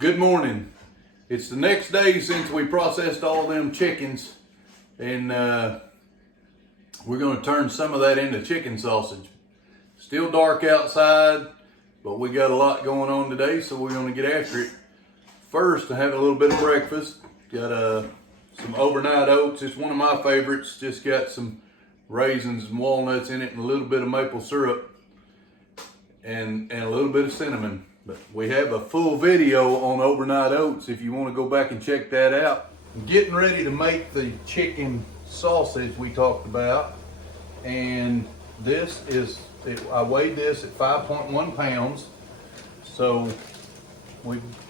Good morning. It's the next day since we processed all them chickens, and we're going to turn some of that into chicken sausage. Still dark outside, but we got a lot going on today, so we're going to get after it. First, I have a little bit of breakfast. Got some overnight oats. It's one of my favorites. Just got some raisins and walnuts in it and a little bit of maple syrup and a little bit of cinnamon. But we have a full video on overnight oats if you want to go back and check that out. I'm getting ready to make the chicken sausage we talked about, and this is, I weighed this at 5.1 pounds, so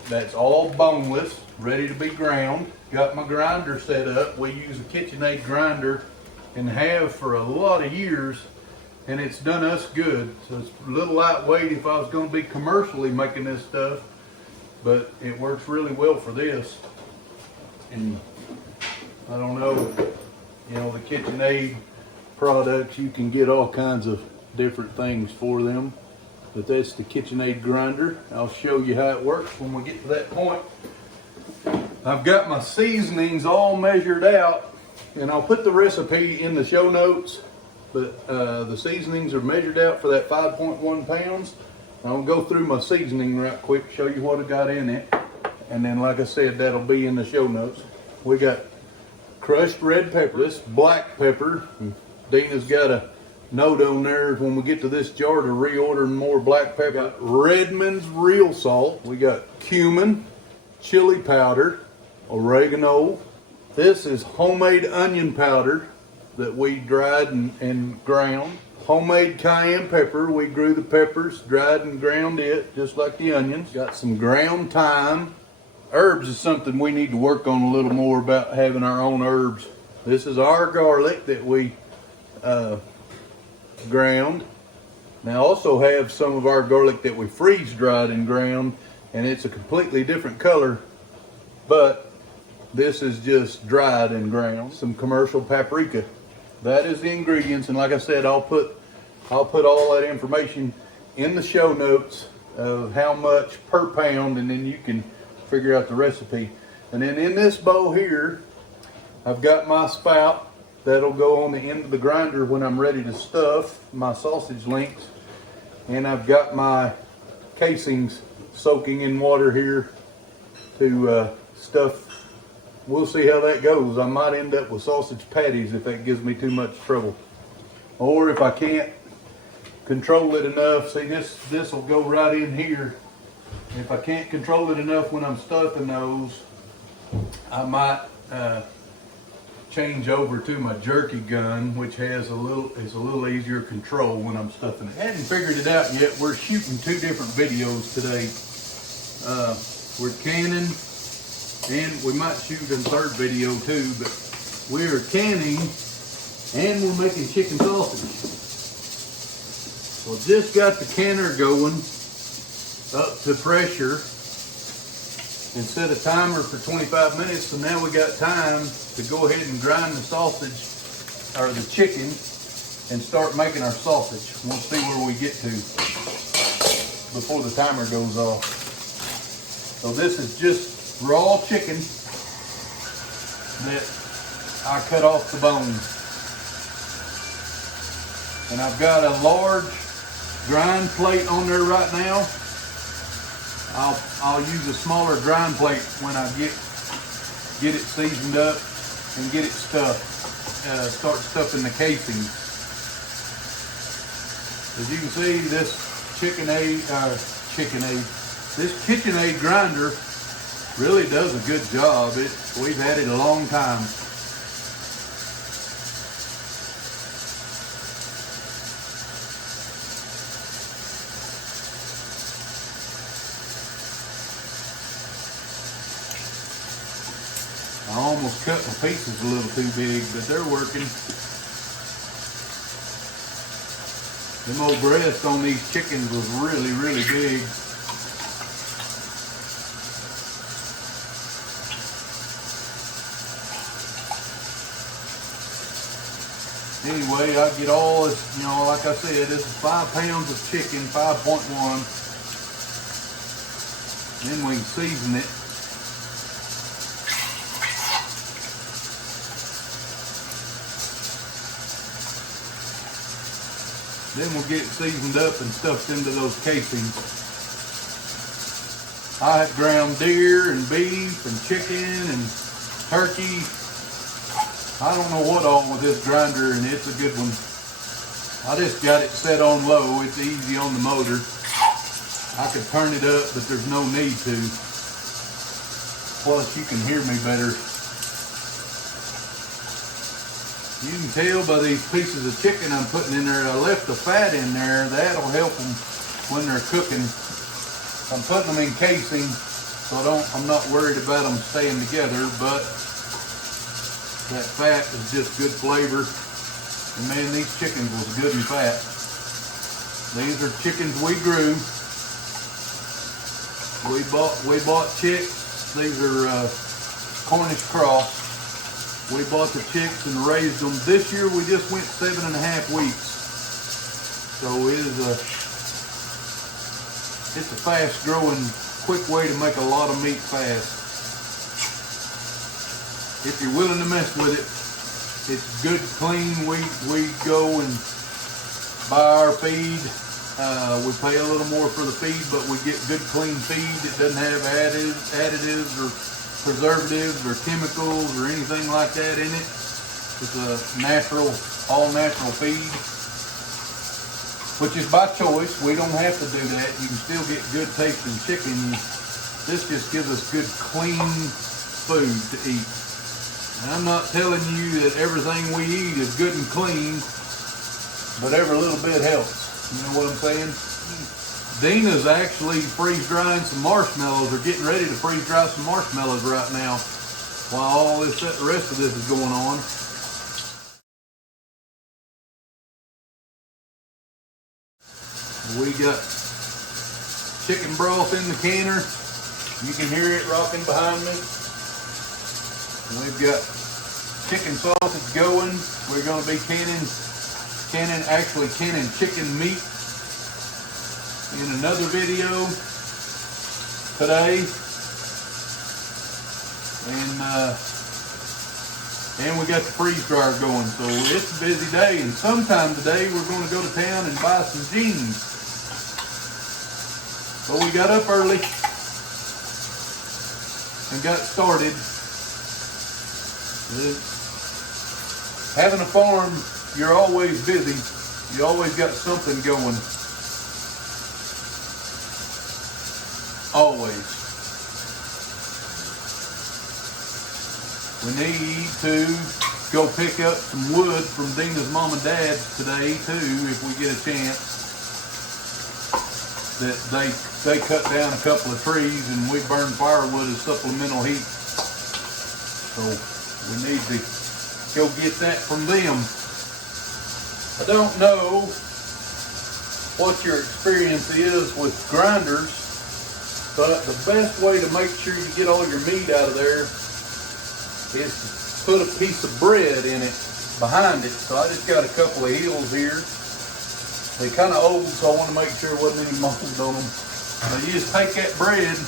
that's all boneless, ready to be ground. Got my grinder set up. We use a KitchenAid grinder and have for a lot of years, and it's done us good. So it's a little lightweight if I was going to be commercially making this stuff, but it works really well for this. And I don't know, you know, the KitchenAid products, you can get all kinds of different things for them, but that's the KitchenAid grinder. I'll show you how it works when we get to that point. I've got my seasonings all measured out, and I'll put the recipe in the show notes. But the seasonings are measured out for that 5.1 pounds. I'll go through my seasoning right quick, show you what I got in it. And then, like I said, that'll be in the show notes. We got crushed red pepper, this black pepper. Dina's got a note on there when we get to this jar to reorder more black pepper. Got Redmond's real salt. We got cumin, chili powder, oregano. This is homemade onion powder that we dried and ground. Homemade cayenne pepper. We grew the peppers, dried and ground it, just like the onions. Got some ground thyme. Herbs is something we need to work on a little more, about having our own herbs. This is our garlic that we ground. Now I also have some of our garlic that we freeze dried and ground, and it's a completely different color, but this is just dried and ground. Some commercial paprika. That is the ingredients, and like I said, I'll put all that information in the show notes of how much per pound, and then you can figure out the recipe. And then in this bowl here, I've got my spout that'll go on the end of the grinder when I'm ready to stuff my sausage links, and I've got my casings soaking in water here to stuff. We'll see how that goes. I might end up with sausage patties if that gives me too much trouble. Or if I can't control it enough, see, this will go right in here. If I can't control it enough when I'm stuffing those, I might change over to my jerky gun, which is a little easier control when I'm stuffing it. I hadn't figured it out yet. We're shooting two different videos today. We're canning, and we might shoot a third video too, but we're canning and we're making chicken sausage. So just got the canner going up to pressure and set a timer for 25 minutes. So now we got time to go ahead and grind the sausage, or the chicken, and start making our sausage. We'll see where we get to before the timer goes off. So this is just raw chicken that I cut off the bones. And I've got a large grind plate on there right now. I'll use a smaller grind plate when I get it seasoned up and get it stuffed. Start stuffing the casings. As you can see, this this KitchenAid grinder really does a good job. We've had it a long time. I almost cut my pieces a little too big, but they're working. Them old breasts on these chickens was really, really big. Anyway, I get all this, you know, like I said, this is 5 pounds of chicken, 5.1. Then we can season it. Then we'll get it seasoned up and stuffed into those casings. I have ground deer and beef and chicken and turkey. I don't know what all with this grinder, and it's a good one. I just got it set on low. It's easy on the motor. I could turn it up, but there's no need to. Plus, you can hear me better. You can tell by these pieces of chicken I'm putting in there, I left the fat in there. That'll help them when they're cooking. I'm putting them in casings, so I'm not worried about them staying together, but that fat is just good flavor. And man, these chickens was good and fat. These are chickens we grew. We bought chicks. These are Cornish cross. We bought the chicks and raised them. This year we just went 7.5 weeks. So it's a fast growing, quick way to make a lot of meat fast. If you're willing to mess with it, it's good, clean. We go and buy our feed. We pay a little more for the feed, but we get good, clean feed. It doesn't have additives or preservatives or chemicals or anything like that in it. It's a natural, all natural feed, which is by choice. We don't have to do that. You can still get good tasting chicken. This just gives us good, clean food to eat. And I'm not telling you that everything we eat is good and clean, but every little bit helps. You know what I'm saying? Dina's actually freeze drying some marshmallows, or getting ready to freeze dry some marshmallows right now while all this, the rest of this is going on. We got chicken broth in the canner. You can hear it rocking behind me. We've got chicken sausage going. We're going to be canning chicken meat in another video today. And we got the freeze dryer going. So it's a busy day, and sometime today we're going to go to town and buy some jeans. But we got up early and got started. Having a farm, you're always busy. You always got something going. Always. We need to go pick up some wood from Dina's mom and dad today too, if we get a chance. That they cut down a couple of trees and we burn firewood as supplemental heat. So we need to go get that from them. I don't know what your experience is with grinders, but the best way to make sure you get all your meat out of there is to put a piece of bread in it behind it. So I just got a couple of heels here. They're kind of old, so I want to make sure there wasn't any mold on them. Now you just take that bread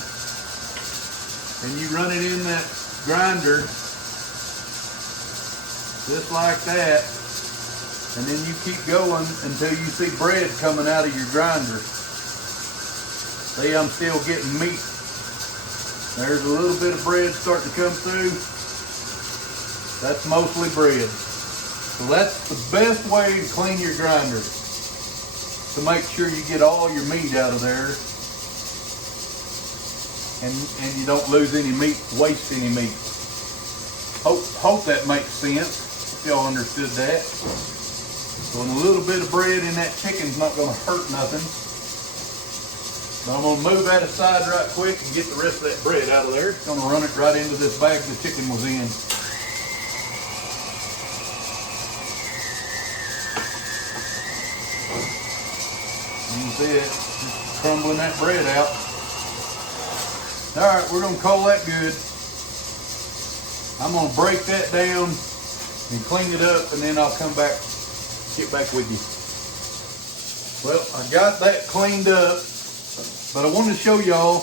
and you run it in that grinder just like that, and then you keep going until you see bread coming out of your grinder. See, I'm still getting meat. There's a little bit of bread starting to come through. That's mostly bread. So that's the best way to clean your grinder, to make sure you get all your meat out of there and you don't lose any meat, waste any meat. Hope that makes sense. If y'all understood that. So a little bit of bread in that chicken's not going to hurt nothing. But I'm going to move that aside right quick and get the rest of that bread out of there. It's going to run it right into this bag the chicken was in. You can see it just crumbling that bread out. All right, we're going to call that good. I'm going to break that down and clean it up, and then I'll get back with you. Well, I got that cleaned up, but I want to show y'all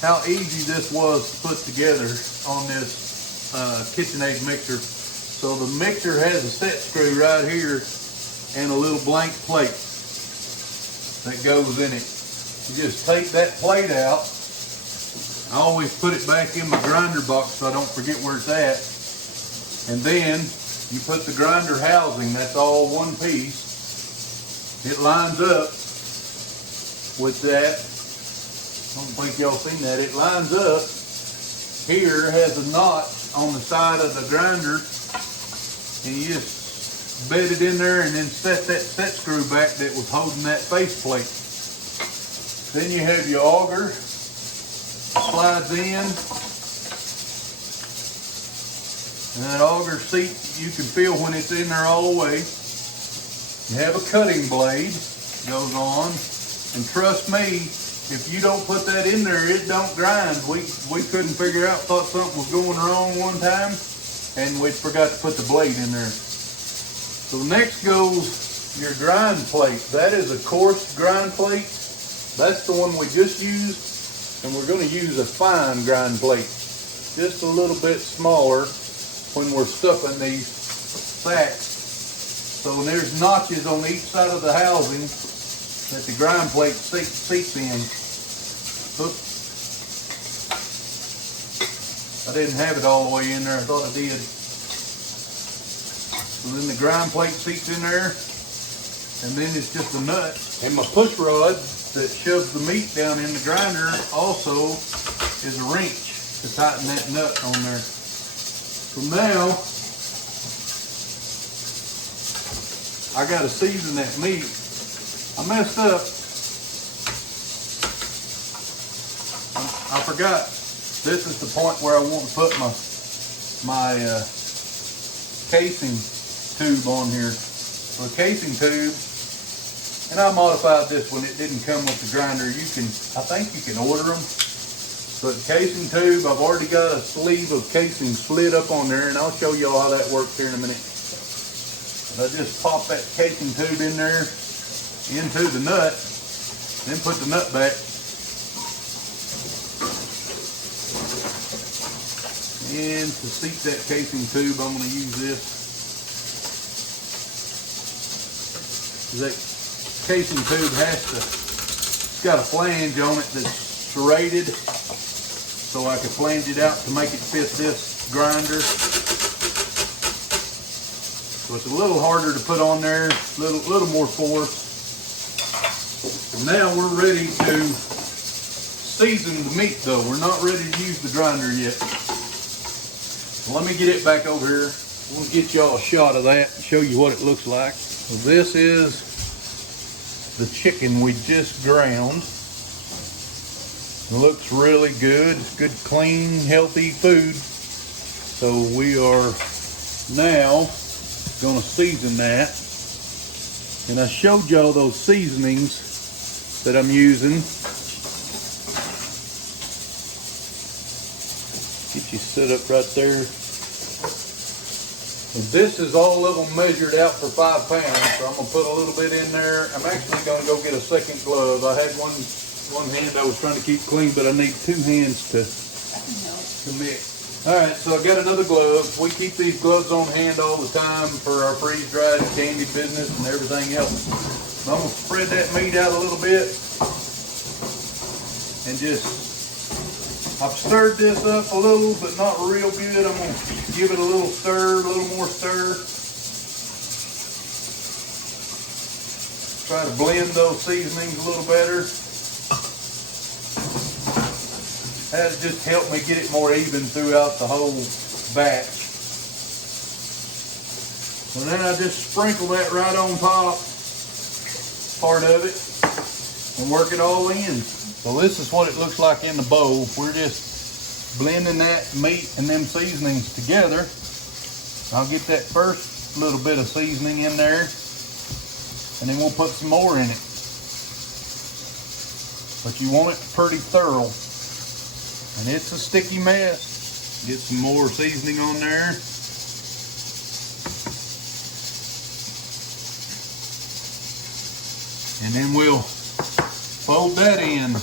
how easy this was to put together on this KitchenAid mixer. So the mixer has a set screw right here and a little blank plate that goes in it. You just take that plate out. I always put it back in my grinder box so I don't forget where it's at. And then you put the grinder housing, that's all one piece. It lines up with that. I don't think y'all seen that. It lines up. Here has a notch on the side of the grinder. And you just bed it in there and then set that set screw back that was holding that face plate. Then you have your auger. Slides in, and that auger seat you can feel when it's in there all the way. You have a cutting blade goes on, and trust me, if you don't put that in there, it don't grind. We couldn't figure out, thought something was going wrong one time, and we forgot to put the blade in there. So next goes your grind plate. That is a coarse grind plate. That's the one we just used. And we're going to use a fine grind plate, just a little bit smaller when we're stuffing these sacks. So when there's notches on each side of the housing that the grind plate seats in. Oops. I didn't have it all the way in there. I thought I did. So then the grind plate seats in there, and then it's just a nut. And my push rod that shoves the meat down in the grinder also is a wrench to tighten that nut on there. So now I got to season that meat. I messed up. I forgot. This is the point where I want to put my casing tube on here. So the casing tube. And I modified this one. It didn't come with the grinder. I think you can order them. But casing tube, I've already got a sleeve of casing slid up on there, and I'll show y'all how that works here in a minute. I just pop that casing tube in there into the nut, then put the nut back. And to seat that casing tube, I'm going to use this. That casing tube it's got a flange on it that's serrated, so I can flange it out to make it fit this grinder. So it's a little harder to put on there, little more force. Now we're ready to season the meat though. We're not ready to use the grinder yet. So let me get it back over here. We'll get y'all a shot of that and show you what it looks like. So this is the chicken we just ground. It looks really good. It's good, clean, healthy food. So we are now going to season that. And I showed y'all those seasonings that I'm using. Get you set up right there. And this is all of them measured out for 5 pounds, so I'm gonna put a little bit in there. I'm actually gonna go get a second glove. I had one hand I was trying to keep clean, but I need 2 hands to mix. All right, so I got another glove. We keep these gloves on hand all the time for our freeze-dried candy business and everything else. So I'm gonna spread that meat out a little bit and I've stirred this up a little, but not real good. I'm going to give it a little stir, a little more stir. Try to blend those seasonings a little better. That just helped me get it more even throughout the whole batch. So then I just sprinkle that right on top, part of it, and work it all in. So this is what it looks like in the bowl. We're just blending that meat and them seasonings together. I'll get that first little bit of seasoning in there, and then we'll put some more in it. But you want it pretty thorough. And it's a sticky mess. Get some more seasoning on there. And then we'll fold that in.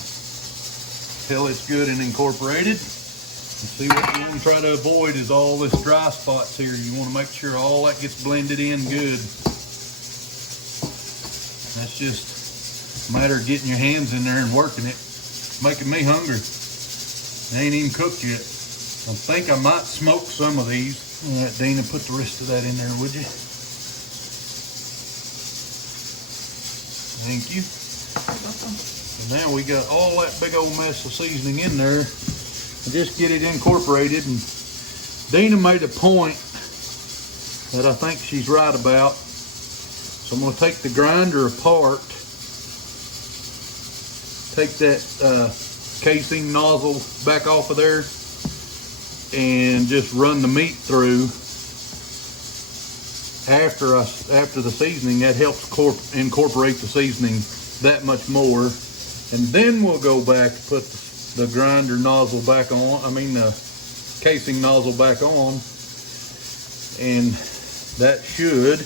till it's good and incorporated. And see, what you want to try to avoid is all this dry spots here. You want to make sure all that gets blended in good. That's just a matter of getting your hands in there and working it. It's making me hungry. They ain't even cooked yet. I think I might smoke some of these. All right, Dana, put the rest of that in there, would you? Thank you. And now we got all that big old mess of seasoning in there. Just get it incorporated. And Dana made a point that I think she's right about. So I'm going to take the grinder apart, take that casing nozzle back off of there, and just run the meat through after the seasoning. That helps incorporate the seasoning that much more. And then we'll go back and put the grinder nozzle back on, the casing nozzle back on, and that should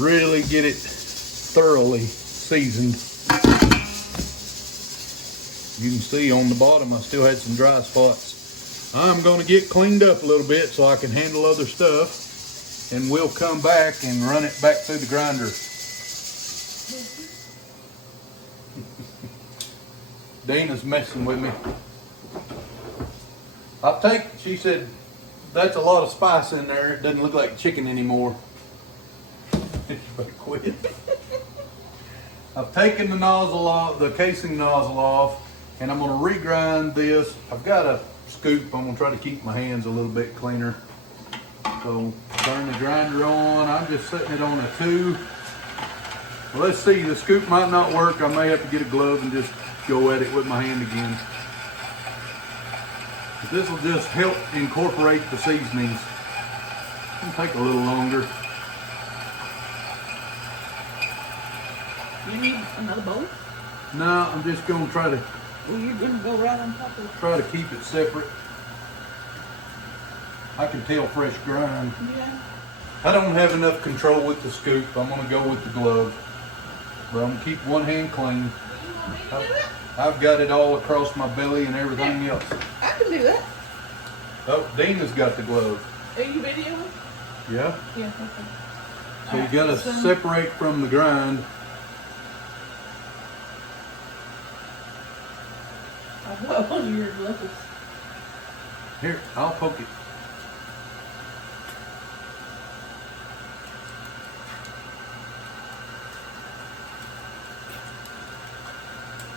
really get it thoroughly seasoned. You can see on the bottom I still had some dry spots. I'm going to get cleaned up a little bit so I can handle other stuff, and we'll come back and run it back through the grinder. Dana's messing with me. She said, that's a lot of spice in there. It doesn't look like chicken anymore. You better quit. I've taken the nozzle off, the casing nozzle off, and I'm going to regrind this. I've got a scoop. I'm going to try to keep my hands a little bit cleaner. So turn the grinder on. I'm just setting it on a 2. Well, let's see. The scoop might not work. I may have to get a glove and just go at it with my hand again. But this will just help incorporate the seasonings. It'll take a little longer. You need another bowl? No, I'm just going to try to... Well, you're going to go right on top of it. Try to keep it separate. I can tell fresh grind. Yeah. I don't have enough control with the scoop. I'm going to go with the glove. But I'm going to keep one hand clean. I've got it all across my belly and everything else. I can do that. Oh, Dana's got the glove. Are you videoing? Yeah? Yeah, okay. So you got to separate from the grind. What are your gloves? Here, I'll poke it.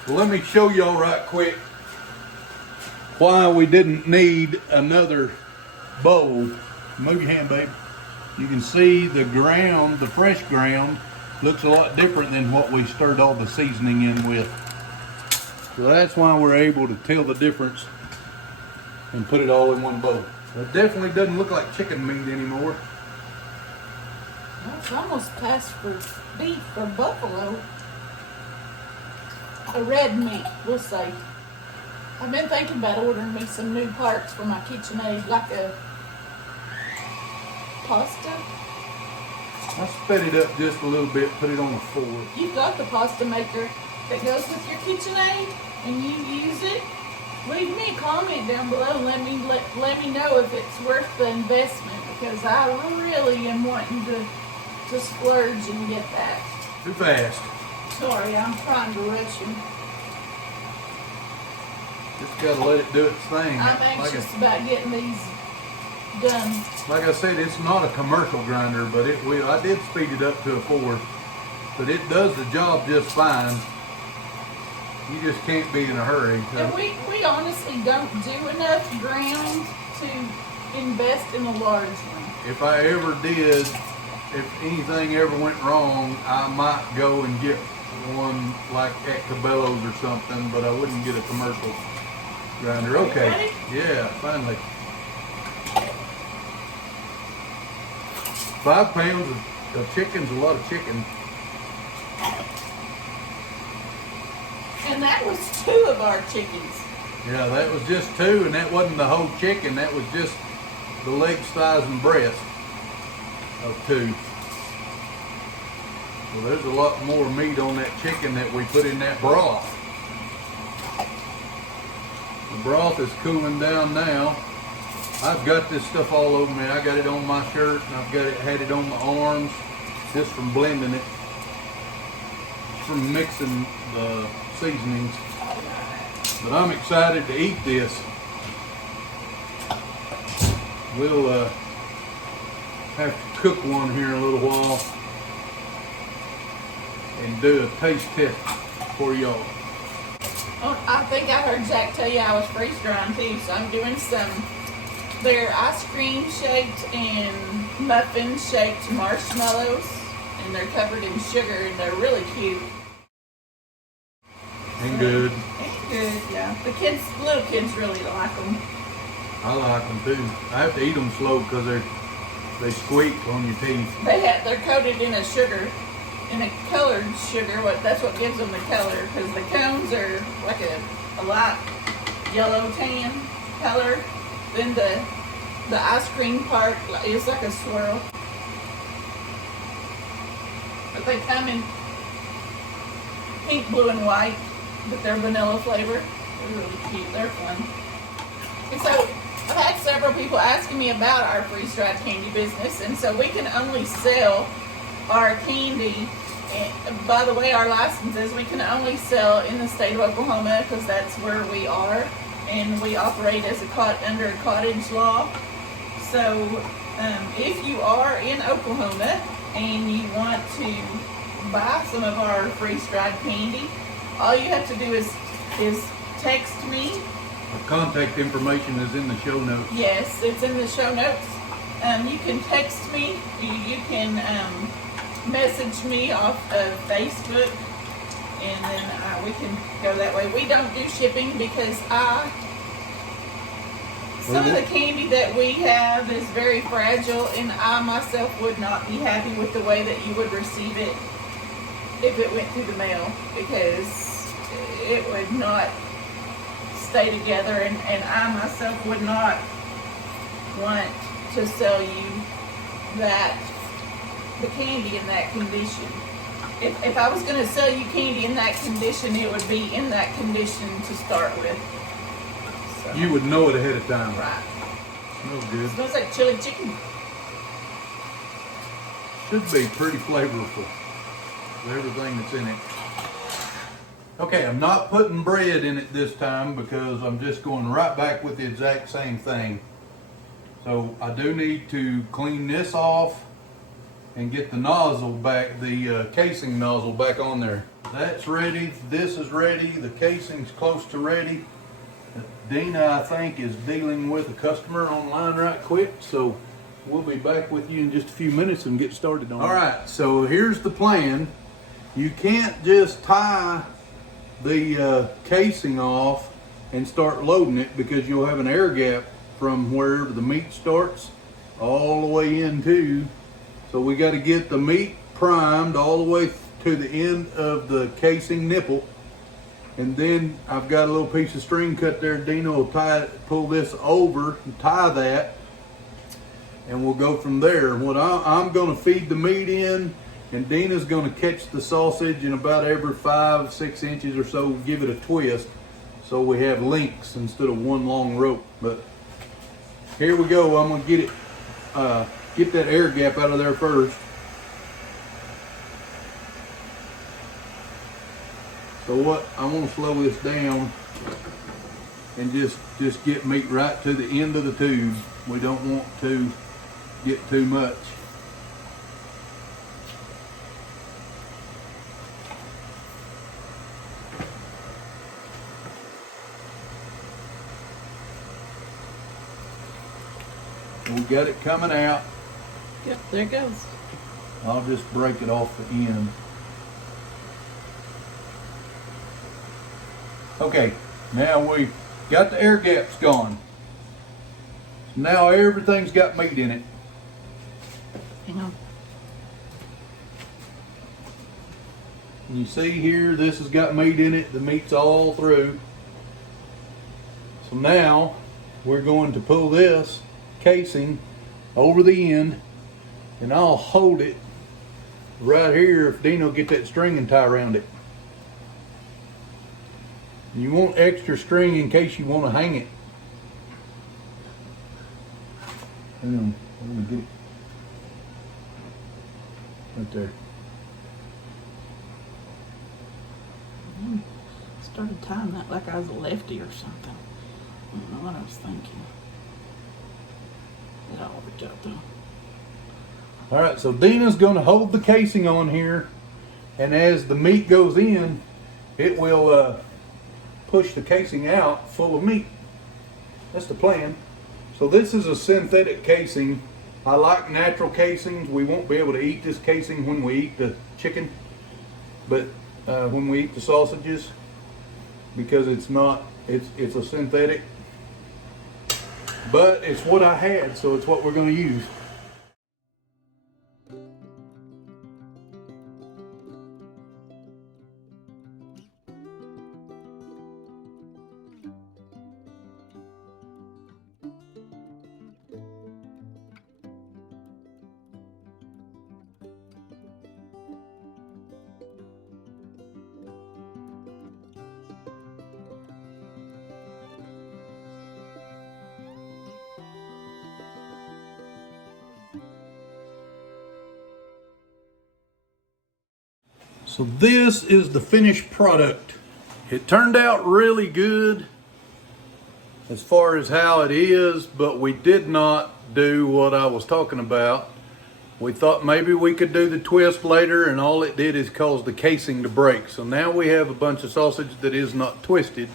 Well, let me show y'all right quick why we didn't need another bowl. Move your hand, babe. You can see the ground, the fresh ground, looks a lot different than what we stirred all the seasoning in with. So that's why we're able to tell the difference and put it all in one bowl. It definitely doesn't look like chicken meat anymore. Well, it's almost past for beef or buffalo. A red meat, we'll say. I've been thinking about ordering me some new parts for my KitchenAid, like a pasta. I sped it up just a little bit, put it on a 4. You've got the pasta maker that goes with your KitchenAid, and you use it. Leave me a comment down below and let me know if it's worth the investment, because I really am wanting to splurge and get that. Too fast. Sorry, I'm trying to rush him. Just gotta let it do its thing. I'm anxious about getting these done. Like I said, it's not a commercial grinder, but I did speed it up to a 4. But it does the job just fine. You just can't be in a hurry. And we honestly don't do enough ground to invest in a large one. If I ever did, if anything ever went wrong, I might go and get one like at Cabela's or something, but I wouldn't get a commercial grinder. Okay. Ready? Yeah, finally. 5 pounds of chicken's a lot of chicken. And that was 2 of our chickens. Yeah, that was just 2, and that wasn't the whole chicken. That was just the legs, thighs, and breast of 2. So there's a lot more meat on that chicken that we put in that broth. The broth is cooling down now. I've got this stuff all over me. I got it on my shirt and I've got it, had it on my arms just from blending it, from mixing the seasonings. But I'm excited to eat this. We'll have to cook one here in a little while and do a taste test for y'all. Oh, I think I heard Zach tell you I was freeze drying too, so I'm doing some. They're ice cream shaped and muffin shaped marshmallows, and they're covered in sugar, and they're really cute. And good. And good, yeah. The little kids really like them. I like them too. I have to eat them slow because they squeak on your teeth. They're coated in a sugar, in a colored sugar. That's what gives them the color, because the cones are like a light yellow tan color. Then the ice cream part is like a swirl. But they come in pink, blue, and white, but they're vanilla flavor. They're really cute. They're fun. And so I've had several people asking me about our freeze-dried candy business, and so we can only sell our candy. And by the way, our licenses, we can only sell in the state of Oklahoma because that's where we are, and we operate as under a cottage law. So if you are in Oklahoma and you want to buy some of our freeze-dried candy, all you have to do is text me. Our contact information is in the show notes. Yes, it's in the show notes. You can text me. You can message me off of Facebook, and then we can go that way. We don't do shipping because some of the candy that we have is very fragile, and I myself would not be happy with the way that you would receive it if it went through the mail, because it would not stay together, and I myself would not want to sell you the candy in that condition. If I was going to sell you candy in that condition, it would be in that condition to start with. So. You would know it ahead of time. Right. Smells good. Smells like chili chicken. Should be pretty flavorful with everything that's in it. Okay, I'm not putting bread in it this time because I'm just going right back with the exact same thing. So I do need to clean this off and get the nozzle back, the casing nozzle back on there. That's ready, this is ready, the casing's close to ready. Dina, I think, is dealing with a customer online right quick, so we'll be back with you in just a few minutes and get started on it. All right, so here's the plan. You can't just tie the casing off and start loading it, because you'll have an air gap from wherever the meat starts all the way into. So we got to get the meat primed all the way to the end of the casing nipple. And then I've got a little piece of string cut there. Dina will pull this over and tie that, and we'll go from there. What I'm going to feed the meat in, and Dina's going to catch the sausage in about every 5-6 inches or so, give it a twist so we have links instead of one long rope. But here we go. I'm going to get it, get that air gap out of there first. So what, I want to slow this down and just get meat right to the end of the tube. We don't want to get too much. We got it coming out. Yep, there it goes. I'll just break it off the end. Okay, now we got the air gaps gone. Now everything's got meat in it. Hang on. And you see here, this has got meat in it. The meat's all through. So now we're going to pull this casing over the end, and I'll hold it right here if Dino will get that string and tie around it. You want extra string in case you want to hang it. Hang on, I'm gonna get it right there. Started tying that like I was a lefty or something. I don't know what I was thinking. It all worked out though. All right, so Dina's gonna hold the casing on here, and as the meat goes in, it will push the casing out full of meat. That's the plan. So this is a synthetic casing. I like natural casings. We won't be able to eat this casing when we eat the chicken, but when we eat the sausages, because it's a synthetic. But it's what I had, so it's what we're going to use. So this is the finished product. It turned out really good as far as how it is, but we did not do what I was talking about. We thought maybe we could do the twist later, and all it did is cause the casing to break. So now we have a bunch of sausage that is not twisted,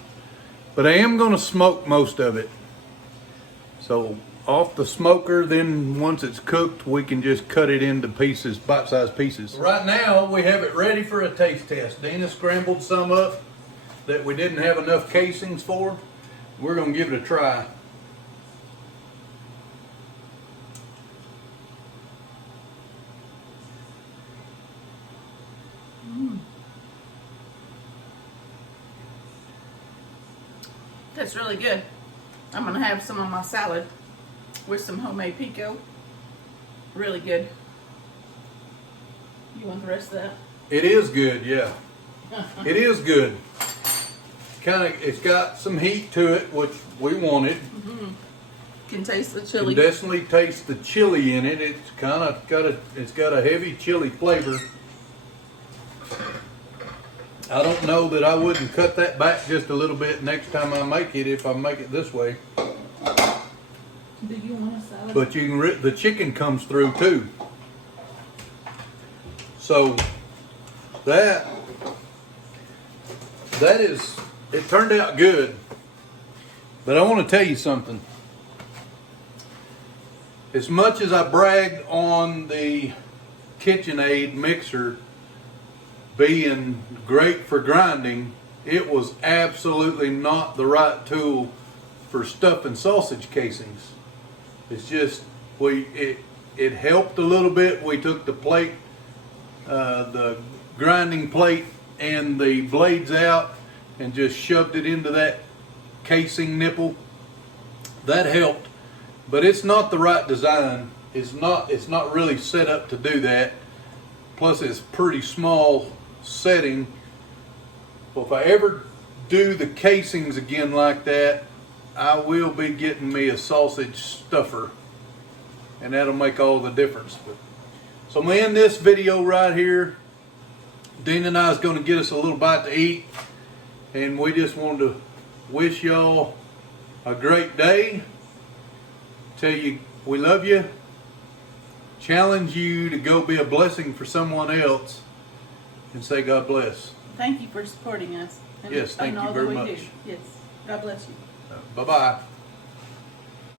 but I am going to smoke most of it. So off the smoker, then once it's cooked, we can just cut it into pieces, bite-sized pieces. Right now, we have it ready for a taste test. Dina scrambled some up that we didn't have enough casings for. We're gonna give it a try. That's really good. I'm gonna have some on my salad with some homemade pico. Really good. You want the rest of that? It is good, yeah. It is good. It's got some heat to it, which we wanted. Mm-hmm. Can taste the You chili. can definitely taste the chili in it. It's kind of got a heavy chili flavor. I don't know that I wouldn't cut that back just a little bit next time I make it, if I make it this way. Do you want a salad? But you can the chicken comes through too. So that is, it turned out good. But I want to tell you something. As much as I bragged on the KitchenAid mixer being great for grinding, it was absolutely not the right tool for stuffing sausage casings. It's just, it helped a little bit. We took the plate, the grinding plate and the blades out and just shoved it into that casing nipple. That helped, but it's not the right design. It's not really set up to do that. Plus it's pretty small setting. Well, if I ever do the casings again like that, I will be getting me a sausage stuffer, and that'll make all the difference. So I'm gonna end this video right here. Dina and I is gonna get us a little bite to eat, and we just wanted to wish y'all a great day. Tell you we love you. Challenge you to go be a blessing for someone else, and say God bless. Thank you for supporting us. Yes, thank you very much. Yes, God bless you. Bye-bye.